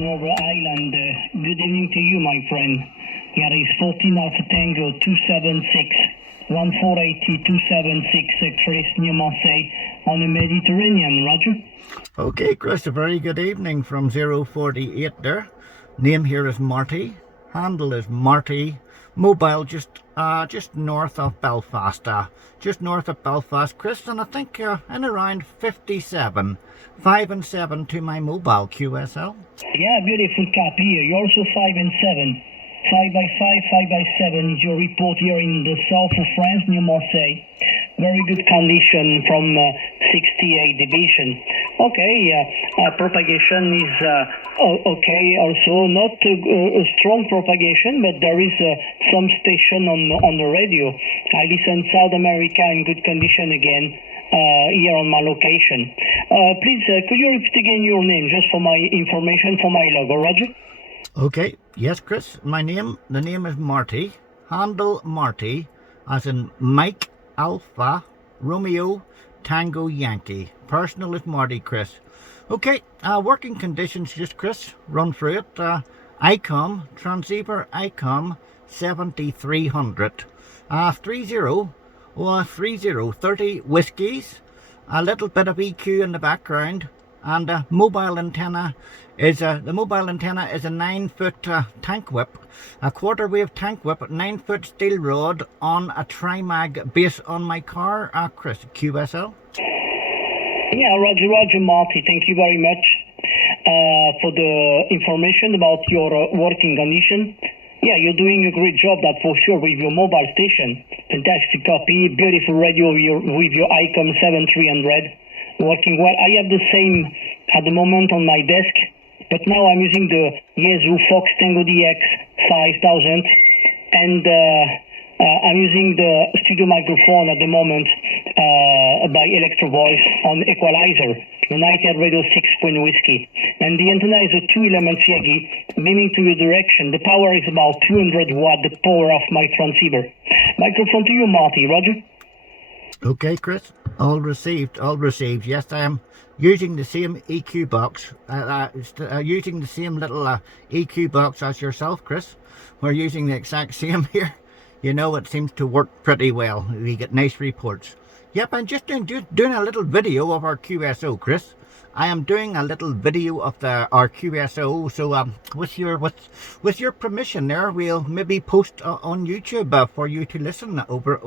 Over Island. Good evening to you, my friend. Here is 14 Alpha Tango 276 1480 276 Chris near Marseille on the Mediterranean. Roger. Okay, Chris, a very good evening from 048 there. Name here is Marty. Handle is Marty. Mobile just north of Belfast. Just north of Belfast, Chris, and I think in around 57. 5 and 7 to my mobile QSL. Yeah, beautiful copy. You're also 5 and 7. 5 by 5, 5 by 7 is your report here in the south of France, near Marseille. Very good condition from 68 division. Okay, propagation is okay also. Not a strong propagation, but there is some station on the radio. I listen South America in good condition again. Here on my location. Please, could you repeat again your name, just for my information, for my logo, Roger? Okay, yes, Chris, the name is Marty. Handle Marty, as in Mike Alpha Romeo Tango Yankee. Personal is Marty, Chris. Okay, working conditions, just Chris, run through it. ICOM, transceiver ICOM 7300. 30 whiskies, a little bit of EQ in the background, and a mobile antenna is the mobile antenna is a 9-foot tank whip, a quarter wave tank whip, 9-foot steel rod on a Trimag base on my car. Chris, QSL. Yeah, Roger, Marty. Thank you very much for the information about your working condition. Yeah, you're doing a great job, that for sure, with your mobile station. Fantastic copy, beautiful radio with your ICOM 7300, working well. I have the same at the moment on my desk, but now I'm using the Yaesu Fox Tango DX 5000, and I'm using the studio microphone at the moment by Electro Voice on equalizer, United Radio 6-point whiskey. And the antenna is a 2-element Yagi beaming to your direction. The power is about 200 watt, the power of my transceiver. Microphone to you, Marty. Roger. Okay, Chris. All received. Yes, I am using the same EQ box. Using the same little EQ box as yourself, Chris. We're using the exact same here. You know, it seems to work pretty well. We get nice reports. Yep, I'm just doing a little video of our QSO, Chris. I am doing a little video of our QSO. So with your permission, there, we'll maybe post on YouTube for you to listen. Over.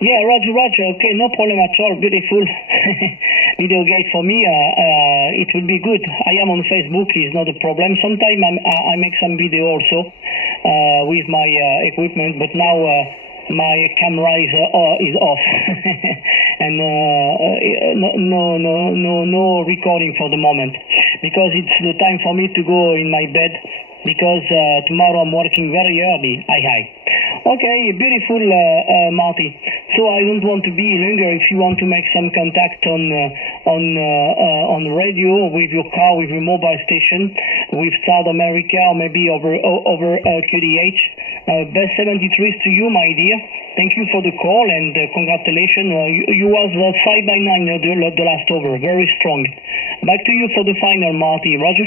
Yeah, Roger. Okay, no problem at all. Beautiful video guide for me. It will be good. I am on Facebook. It's not a problem. Sometimes I make some video also with my equipment, but now my camera is off, and no recording for the moment, because it's the time for me to go in my bed, because tomorrow I'm working very early. Hi. Okay, beautiful, Marty. So I don't want to be longer. If you want to make some contact on radio with your car, with your mobile station, with South America, or maybe over QDH, best 73s to you, my dear. Thank you for the call, and congratulations. You was 5 by 9 the last over. Very strong. Back to you for the final, Marty. Roger.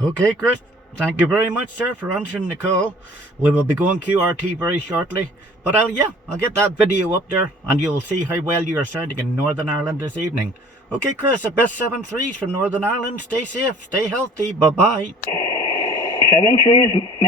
Okay, Chris. Thank you very much, sir, for answering the call. We will be going QRT very shortly. But I'll get that video up there, and you'll see how well you are sounding in Northern Ireland this evening. Okay, Chris, the best 7-3s from Northern Ireland. Stay safe, stay healthy. Bye-bye. 7-3s.